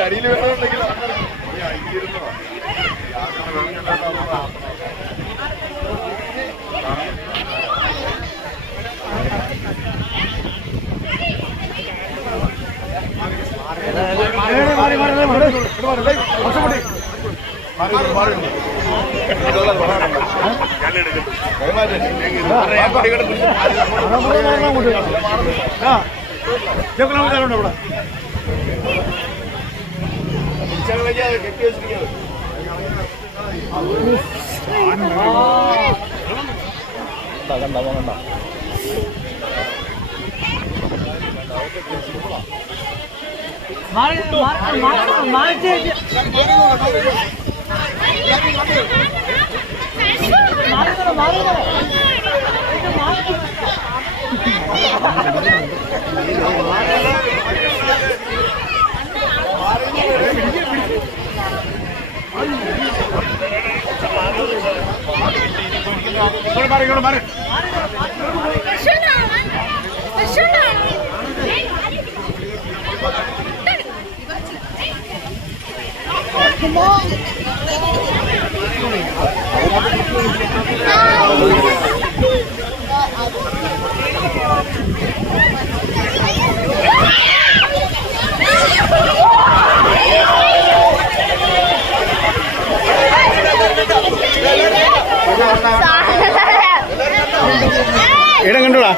അടിയിൽ വേറെ ഉണ്ടെങ്കിലും മാറി മാറി മാറി മാറി കണ്ട കണ്ട മാറി മാറി മാറി മാറി பாருங்க பாருங்க ഇടം കണ്ടോടാ.